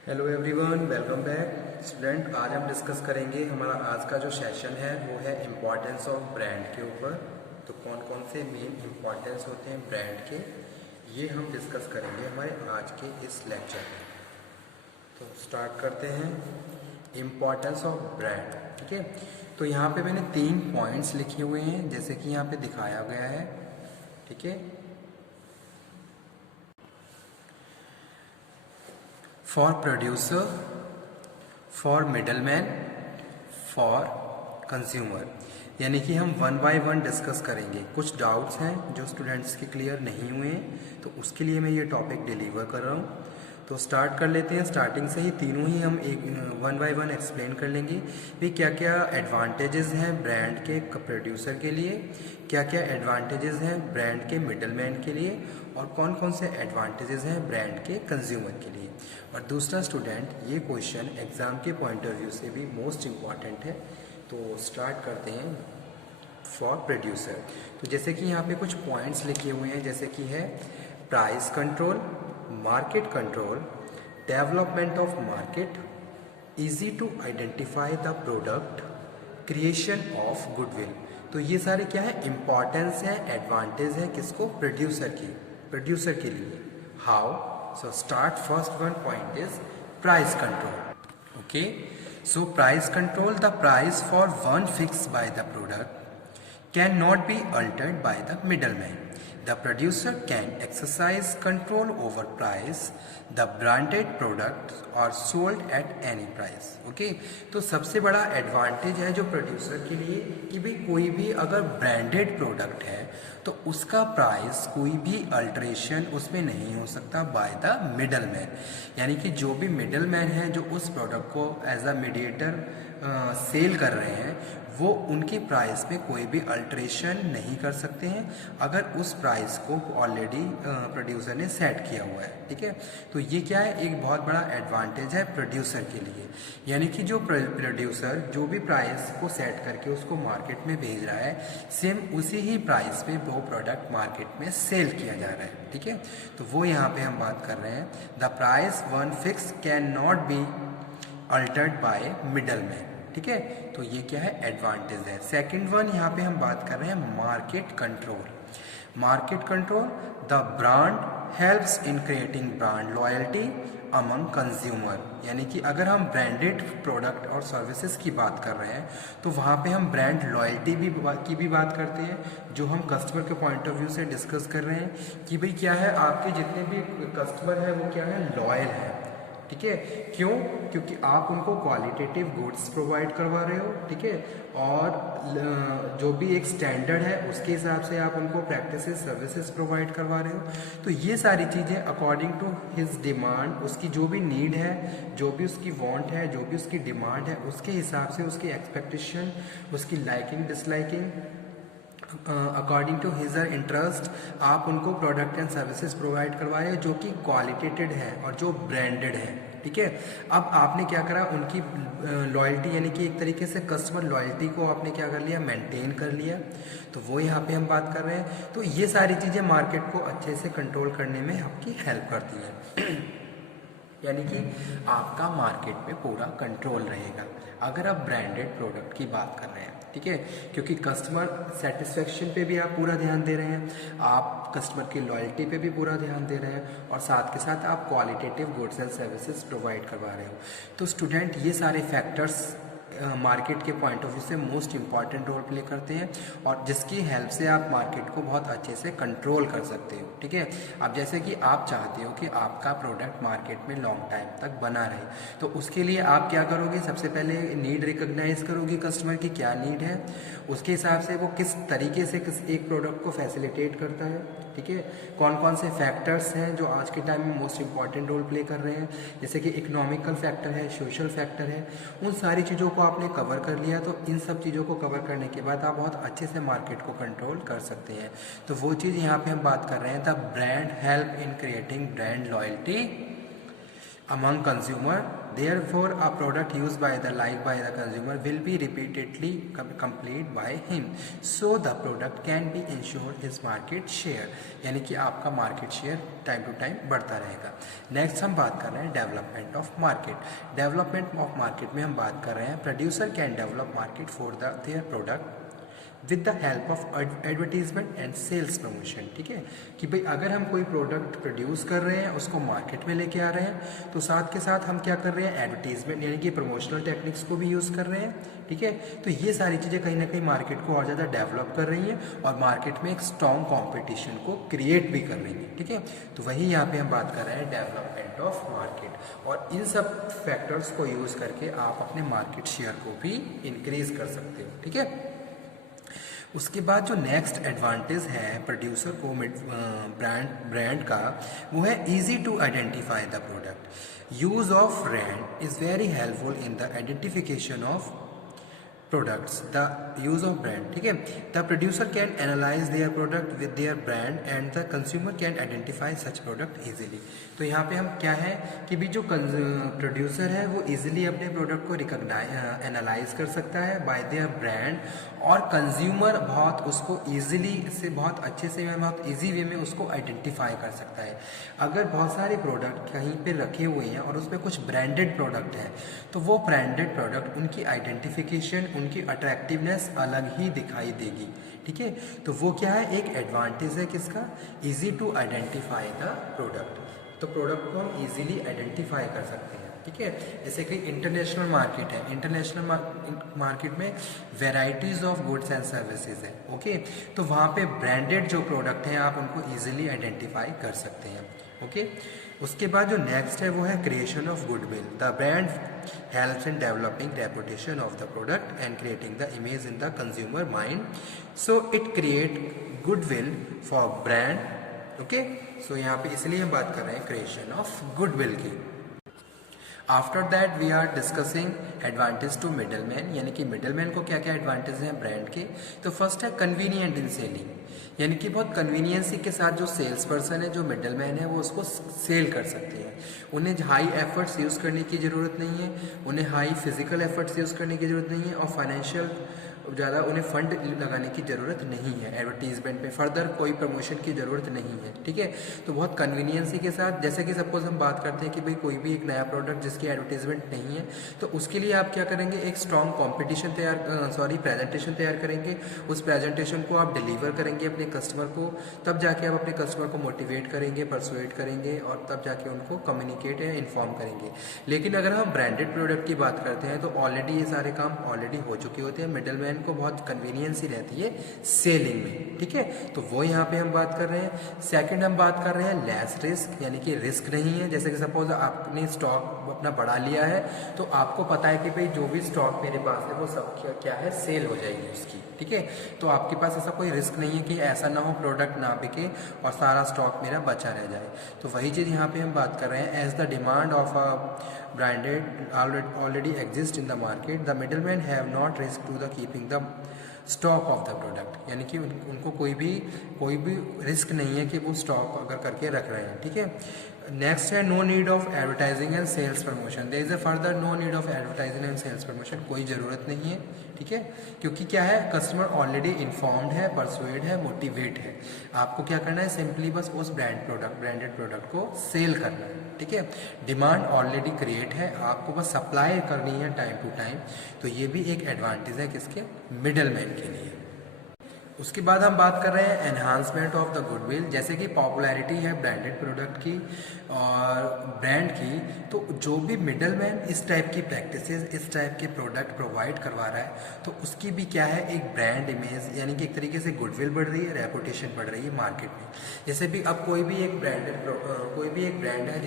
Hello everyone, welcome back student. आज हम discuss करेंगे, हमारा आज का जो सेशन है वो है इम्पॉर्टेंस ऑफ ब्रांड के ऊपर। तो कौन कौन से मेन इम्पॉर्टेंस होते हैं ब्रांड के, ये हम डिस्कस करेंगे हमारे आज के इस लेक्चर में। तो स्टार्ट करते हैं इम्पॉर्टेंस ऑफ ब्रांड। ठीक है, तो यहाँ पे मैंने 3 पॉइंट्स लिखे हुए हैं जैसे कि यहाँ पे दिखाया गया है। ठीक है, for producer, for middleman, for consumer. यानी कि हम वन बाय वन डिस्कस करेंगे। कुछ डाउट्स हैं जो स्टूडेंट्स के क्लियर नहीं हुए हैं, तो उसके लिए मैं ये टॉपिक डिलीवर कर रहा हूँ। तो स्टार्ट कर लेते हैं। स्टार्टिंग से ही तीनों ही हम एक वन बाय वन एक्सप्लेन कर लेंगे भी क्या क्या एडवांटेजेस हैं ब्रांड के प्रोड्यूसर के लिए, क्या क्या एडवांटेजेस हैं ब्रांड के मिडलमैन के लिए, और कौन कौन से एडवांटेजेस हैं ब्रांड के कंज्यूमर के लिए। और दूसरा स्टूडेंट, ये क्वेश्चन एग्ज़ाम के पॉइंट ऑफ व्यू से भी मोस्ट इम्पॉर्टेंट है। तो स्टार्ट करते हैं फॉर प्रोड्यूसर। तो जैसे कि यहाँ पे कुछ पॉइंट्स लिखे हुए हैं जैसे कि है price control, market control, development of market, easy to identify the product, creation of goodwill. तो ये सारे क्या है, इंपॉर्टेंस है, एडवांटेज है किसको, प्रोड्यूसर के लिए। How? So start first one point is price control. Okay, so price control, the price for one fix by the product cannot be altered by the middleman. The producer can exercise control over price. The branded products are sold at any price. Okay? तो सबसे बड़ा advantage है जो producer के लिए कि भाई कोई भी अगर ब्रांडेड प्रोडक्ट है तो उसका प्राइस कोई भी अल्ट्रेशन उसमें नहीं हो सकता बाय द मिडलमैन। यानी कि जो भी मिडलमैन है जो उस प्रोडक्ट को एज अ मीडिएटर सेल कर रहे हैं वो उनकी प्राइस में कोई भी अल्ट्रेशन नहीं कर सकते हैं अगर उस प्राइस को ऑलरेडी प्रोड्यूसर ने सेट किया हुआ है। ठीक है, तो ये क्या है, एक बहुत बड़ा एडवांटेज है प्रोड्यूसर के लिए। यानी कि जो प्रोड्यूसर जो भी प्राइस को सेट करके उसको मार्केट में भेज रहा है, सेम उसी ही प्राइस पे वो प्रोडक्ट मार्केट में सेल किया जा रहा है। ठीक है, तो वो यहाँ पे हम बात कर रहे हैं, the price one fix can not be altered by middleman. ठीक है, तो ये क्या है, एडवांटेज है। सेकंड वन यहाँ पे हम बात कर रहे हैं market control. Market control, the brand helps in creating brand loyalty among consumer. यानी कि अगर हम ब्रांडेड प्रोडक्ट और सर्विसेज की बात कर रहे हैं तो वहाँ पे हम ब्रांड लॉयल्टी की भी बात करते हैं, जो हम कस्टमर के पॉइंट ऑफ व्यू से डिस्कस कर रहे हैं कि भाई क्या है, आपके जितने भी कस्टमर हैं वो क्या है, लॉयल है। ठीक है, क्यों? क्योंकि आप उनको क्वालिटेटिव गुड्स प्रोवाइड करवा रहे हो। ठीक है, और जो भी एक स्टैंडर्ड है उसके हिसाब से आप उनको प्रैक्टिसेस सर्विसेज प्रोवाइड करवा रहे हो। तो ये सारी चीज़ें अकॉर्डिंग टू हिज डिमांड, उसकी जो भी नीड है, जो भी उसकी वांट है, जो भी उसकी डिमांड है, उसके हिसाब से उसकी एक्सपेक्टेशन, उसकी liking disliking according to his her interest आप उनको प्रोडक्ट एंड सर्विसेज प्रोवाइड करवा रहे हो जो कि क्वालिटेटेड है और जो ब्रांडेड है। ठीक है, अब आपने क्या करा, उनकी लॉयल्टी यानी कि एक तरीके से कस्टमर लॉयल्टी को आपने क्या कर लिया, मेंटेन कर लिया। तो वो यहाँ पे हम बात कर रहे हैं। तो ये सारी चीज़ें मार्केट को अच्छे से कंट्रोल करने में आपकी हेल्प करती हैं। यानी कि आपका मार्केट पे पूरा कंट्रोल रहेगा अगर आप ब्रांडेड प्रोडक्ट की बात कर रहे हैं। ठीक है, क्योंकि कस्टमर सेटिस्फेक्शन पे भी आप पूरा ध्यान दे रहे हैं, आप कस्टमर की लॉयल्टी पे भी पूरा ध्यान दे रहे हैं, और साथ के साथ आप qualitative goods and services provide करवा रहे हो। तो स्टूडेंट, ये सारे फैक्टर्स मार्केट के पॉइंट ऑफ व्यू से मोस्ट इंपॉर्टेंट रोल प्ले करते हैं और जिसकी हेल्प से आप मार्केट को बहुत अच्छे से कंट्रोल कर सकते हो। ठीक है, अब जैसे कि आप चाहते हो कि आपका प्रोडक्ट मार्केट में लॉन्ग टाइम तक बना रहे, तो उसके लिए आप क्या करोगे, सबसे पहले नीड रिकॉग्नाइज करोगे कस्टमर की क्या नीड है, उसके हिसाब से वो किस तरीके से किस एक प्रोडक्ट को फैसिलिटेट करता है। ठीक है, कौन कौन से फैक्टर्स हैं जो आज के टाइम में मोस्ट इंपॉर्टेंट रोल प्ले कर रहे हैं, जैसे कि इकोनॉमिकल फैक्टर है, सोशल फैक्टर है, उन सारी चीज़ों को आपने कवर कर लिया। तो इन सब चीज़ों को कवर करने के बाद आप बहुत अच्छे से मार्केट को कंट्रोल कर सकते हैं। तो वो चीज़ यहाँ पे हम बात कर रहे हैं, the brand help in creating brand loyalty among consumer, therefore a product used by the consumer will be repeatedly complete by him, so the product can be ensure his market share, यानी कि आपका market share time to time बढ़ता रहेगा। Next हम बात कर रहे हैं development of market. Development of market में हम बात कर रहे हैं producer can develop market for their product with the help of advertisement and sales promotion. ठीक है, कि भाई अगर हम कोई प्रोडक्ट प्रोड्यूस कर रहे हैं, उसको मार्केट में लेके आ रहे हैं, तो साथ के साथ हम क्या कर रहे हैं, एडवर्टीजमेंट यानी कि प्रमोशनल टेक्निक्स को भी यूज़ कर रहे हैं। ठीक है, तो ये सारी चीज़ें कहीं ना कहीं मार्केट को और ज़्यादा डेवलप कर रही हैं और मार्केट में एक स्ट्रॉन्ग कॉम्पिटिशन को क्रिएट भी कर रही हैं। ठीक है, तो वही यहाँ पे हम बात कर रहे हैं डेवलपमेंट ऑफ मार्केट, और इन सब फैक्टर्स को यूज़ करके आप अपने मार्केट शेयर को भी इंक्रीज कर सकते हो। ठीक है, उसके बाद जो नेक्स्ट एडवांटेज है प्रोड्यूसर को ब्रांड का, वो है easy to identify the product. Use of brand is very helpful in the identification of products, the use of brand। ठीक है, the producer can analyze their product with their brand and the consumer can identify such product easily। तो यहाँ पे हम क्या है कि भी जो प्रोड्यूसर है वो इजीली अपने प्रोडक्ट को एनालाइज कर सकता है बाय देयर ब्रांड, और कंज्यूमर बहुत उसको इजीली से बहुत अच्छे से बहुत इजी वे में उसको आइडेंटिफाई कर सकता है। अगर बहुत सारे प्रोडक्ट कहीं पे रखे हुए हैं और उसमें कुछ ब्रांडेड प्रोडक्ट हैं, तो वो ब्रांडेड प्रोडक्ट उनकी आइडेंटिफिकेशन, उनकी अट्रैक्टिवनेस अलग ही दिखाई देगी। ठीक है, तो वो क्या है, एक एडवांटेज है किसका, easy to identify the product. तो प्रोडक्ट को हम इजीली आइडेंटिफाई कर सकते हैं। ठीक है, जैसे कि इंटरनेशनल मार्केट है, इंटरनेशनल मार्केट में varieties of goods and services है। ओके, तो वहाँ पे ब्रांडेड जो प्रोडक्ट हैं आप उनको इजीली आइडेंटिफाई कर सकते हैं। ओके, उसके बाद जो नेक्स्ट है वो है creation of goodwill. The brand helps in developing reputation of the product and creating the image in the consumer mind, so it create goodwill for brand. Okay, so यहाँ पे इसलिए हम बात कर रहे हैं क्रिएशन ऑफ गुडविल की। After that we are discussing advantage to middle man, यानी कि मिडल मैन को क्या क्या एडवांटेज हैं ब्रांड के। तो फर्स्ट है कन्वीनियंट इन सेलिंग, यानी कि बहुत कन्वीनियंसी के साथ जो सेल्स पर्सन है, जो मिडल मैन है, वो उसको सेल कर सकते हैं। उन्हें हाई एफर्ट्स यूज़ करने की ज़रूरत नहीं है, उन्हें हाई फिजिकल एफर्ट्स यूज़ करने की ज़रूरत नहीं है, और फाइनेंशियल ज़्यादा उन्हें फंड लगाने की ज़रूरत नहीं है एडवर्टीजमेंट पे, फर्दर कोई प्रमोशन की ज़रूरत नहीं है। ठीक है, तो बहुत कन्वीनियंसी के साथ, जैसे कि सपोज हम बात करते हैं कि भाई कोई भी एक नया प्रोडक्ट जिसकी एडवर्टीजमेंट नहीं है, तो उसके लिए आप क्या करेंगे, एक स्ट्रॉन्ग कॉम्पिटिशन प्रेजेंटेशन तैयार करेंगे। उस प्रेजेंटेशन को आप डिलीवर करेंगे अपने कस्टमर को, तब जाके आप अपने कस्टमर को मोटिवेट करेंगे, परसुएट करेंगे, और तब जाके उनको कम्युनिकेट या इन्फॉर्म करेंगे। लेकिन अगर हम ब्रांडेड प्रोडक्ट की बात करते हैं, तो ऑलरेडी ये सारे काम ऑलरेडी हो चुके होते हैं, मिडल मैन को बहुत कन्वीनियंस ही रहती है सेलिंग में। ठीक है, तो वो यहाँ पे हम बात कर रहे हैं। सेकंड हम बात कर रहे हैं लेस रिस्क, यानी कि रिस्क नहीं है। जैसे कि सपोज आपने स्टॉक अपना बढ़ा लिया है, तो आपको पता है कि भाई जो भी स्टॉक मेरे पास है वो सब क्या है, सेल हो जाएगी उसकी। ठीक है, तो आपके पास ऐसा कोई रिस्क नहीं है कि ऐसा ना हो प्रोडक्ट ना बिके और सारा स्टॉक मेरा बचा रह जाए। तो वही चीज़ यहाँ पे हम बात कर रहे हैं। As the demand of a branded already exist in the market, the middlemen have not risk to the keeping the stock of the product, यानी कि उनको कोई भी रिस्क नहीं है कि वो स्टॉक अगर करके रख रहे हैं। ठीक है, नेक्स्ट है no need of advertising and sales promotion. There is a further no need of advertising and sales promotion, कोई ज़रूरत नहीं है। ठीक है, क्योंकि क्या है, कस्टमर ऑलरेडी इन्फॉर्म्ड है, परसुएड है, मोटिवेट है। आपको क्या करना है, सिंपली बस उस ब्रांडेड प्रोडक्ट को सेल करना है। ठीक है, डिमांड ऑलरेडी क्रिएट है, आपको बस सप्लाई करनी है टाइम टू टाइम। तो ये भी एक एडवांटेज है किसके, मिडल मैन के लिए। उसके बाद हम बात कर रहे हैं एनहांसमेंट ऑफ द गुडविल। जैसे कि पॉपुलैरिटी है ब्रांडेड प्रोडक्ट की और ब्रांड की, तो जो भी मिडल मैन इस टाइप की प्रैक्टिसेस, इस टाइप के प्रोडक्ट प्रोवाइड करवा रहा है, तो उसकी भी क्या है, एक ब्रांड इमेज, यानी कि एक तरीके से गुडविल बढ़ रही है, रेपुटेशन बढ़ रही है मार्केट में। जैसे भी अब कोई भी एक ब्रांड है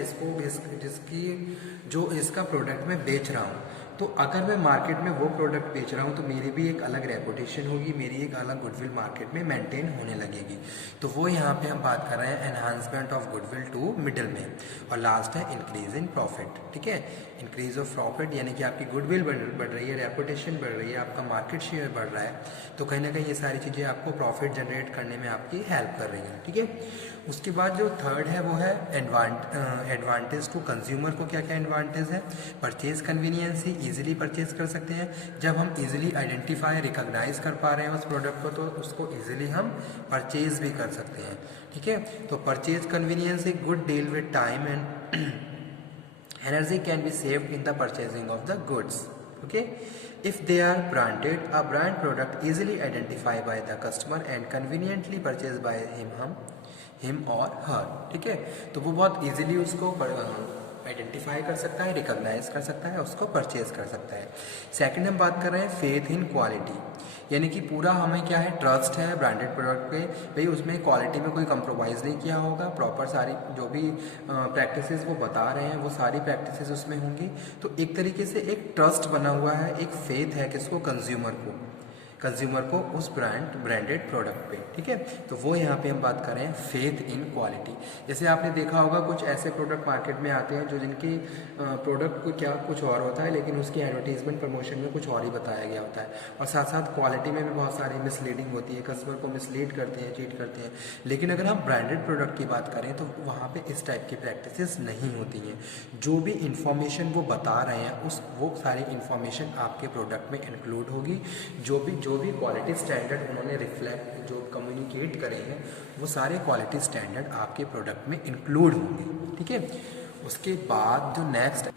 जिसकी जो इसका प्रोडक्ट मैं बेच रहा हूँ, तो अगर मैं मार्केट में वो प्रोडक्ट बेच रहा हूँ तो मेरी भी एक अलग रेपुटेशन होगी, मेरी एक अलग गुडविल मार्केट में मेंटेन होने लगेगी। तो वो यहाँ पे हम बात कर रहे हैं enhancement of goodwill to middle man. और लास्ट है इंक्रीज इन प्रॉफिट। ठीक है, इंक्रीज ऑफ प्रॉफिट यानी कि आपकी गुडविल बढ़ रही है, रेपुटेशन बढ़ रही है, आपका मार्केट शेयर बढ़ रहा है, तो कहीं ना कहीं ये सारी चीज़ें आपको प्रॉफिट जनरेट करने में आपकी हेल्प कर रही हैं। ठीक है, उसके बाद जो थर्ड है वो है एडवांटेज टू कंज्यूमर को क्या क्या एडवांटेज है। परचेज कन्वीनियंस, ही ईजिली परचेज कर सकते हैं। जब हम ईजिली आइडेंटिफाई रिकॉग्नाइज कर पा रहे हैं उस प्रोडक्ट को तो उसको ईजिली हम परचेज भी कर सकते हैं। ठीक है, तो purchase convenience, a good deal with time and energy can be saved in the purchasing of the goods. Okay, if they are branded, a brand product easily identified by the customer and conveniently purchased by him or her. ठीक है, तो वो बहुत easily उसको identify कर सकता है, recognise कर सकता है, उसको परचेज कर सकता है। सेकंड हम बात कर रहे हैं फेथ इन क्वालिटी, यानी कि पूरा हमें क्या है, ट्रस्ट है ब्रांडेड प्रोडक्ट पे, भाई उसमें क्वालिटी में कोई कंप्रोमाइज़ नहीं किया होगा, प्रॉपर सारी जो भी प्रैक्टिसेस वो बता रहे हैं वो सारी प्रैक्टिसेस उसमें होंगी। तो एक तरीके से एक ट्रस्ट बना हुआ है, एक फेथ है किसको, कंज्यूमर को उस ब्रांडेड प्रोडक्ट पे। ठीक है, तो वो यहाँ पे हम बात कर रहे हैं फेथ इन क्वालिटी। जैसे आपने देखा होगा कुछ ऐसे प्रोडक्ट मार्केट में आते हैं जो जिनके प्रोडक्ट को क्या कुछ और होता है, लेकिन उसकी एडवर्टीजमेंट प्रमोशन में कुछ और ही बताया गया होता है, और साथ साथ क्वालिटी में भी बहुत सारी मिसलीडिंग होती है, कस्टमर को मिसलीड करते हैं, चीट करते हैं। लेकिन अगर हम ब्रांडेड प्रोडक्ट की बात करें तो वहाँ पर इस टाइप की प्रैक्टिसेस नहीं होती हैं। जो भी इंफॉर्मेशन वो बता रहे हैं वो सारी इंफॉर्मेशन आपके प्रोडक्ट में इंक्लूड होगी। जो भी क्वालिटी स्टैंडर्ड उन्होंने रिफ्लेक्ट जो कम्युनिकेट करे हैं वो सारे क्वालिटी स्टैंडर्ड आपके प्रोडक्ट में इंक्लूड होंगे। ठीक है, उसके बाद जो next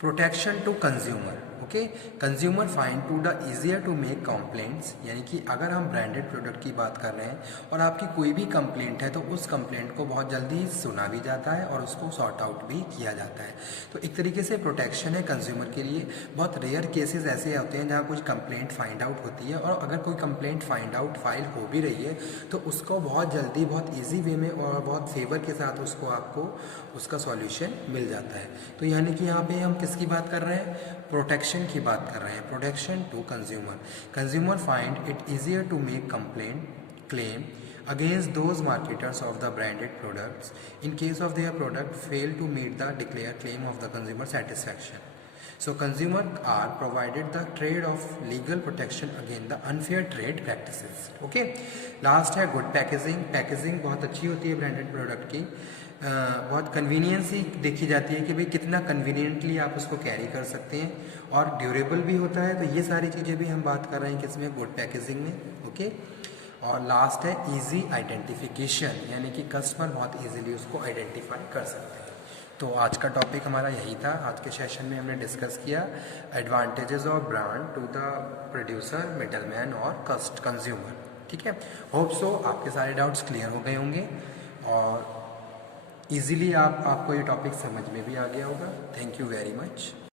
protection to consumer. Okay, consumer find to the easier to make complaints, यानी कि अगर हम ब्रांडेड प्रोडक्ट की बात कर रहे हैं और आपकी कोई भी कंप्लेंट है तो उस कंप्लेंट को बहुत जल्दी सुना भी जाता है और उसको सॉर्ट आउट भी किया जाता है। तो एक तरीके से प्रोटेक्शन है कंज्यूमर के लिए। बहुत रेयर केसेस ऐसे होते हैं जहाँ कुछ कंप्लेंट फाइंड आउट होती है, और अगर कोई कंप्लेंट फाइंड आउट फाइल हो भी रही है तो उसको बहुत जल्दी, बहुत ईजी वे में और बहुत फेवर के साथ उसको आपको उसका सॉल्यूशन मिल जाता है। तो यानी कि यहाँ पे हम किसकी बात कर रहे हैं, प्रोटेक्शन की बात कर रहे हैं। Protection to consumer find it easier to make claim against those marketers of the branded products in case of their product fail to meet the declared claim of the consumer satisfaction. So consumer are provided the trade of legal protection against the unfair trade practices. Okay, last है good packaging बहुत अच्छी होती है branded product की। बहुत convenience ही देखी जाती है कि भाई कितना कन्वीनियंटली आप उसको कैरी कर सकते हैं, और ड्यूरेबल भी होता है। तो ये सारी चीज़ें भी हम बात कर रहे हैं किसमें, गुड पैकेजिंग में। ओके, और लास्ट है इजी आइडेंटिफिकेशन, यानी कि कस्टमर बहुत इजीली उसको आइडेंटिफाई कर सकते हैं। तो आज का टॉपिक हमारा यही था। आज के सेशन में हमने डिस्कस किया advantages of brand to the producer, middleman और कंज्यूमर। ठीक है, होप सो आपके सारे डाउट्स क्लियर हो गए होंगे और इजीली आपको ये टॉपिक समझ में भी आ गया होगा। Thank you very much.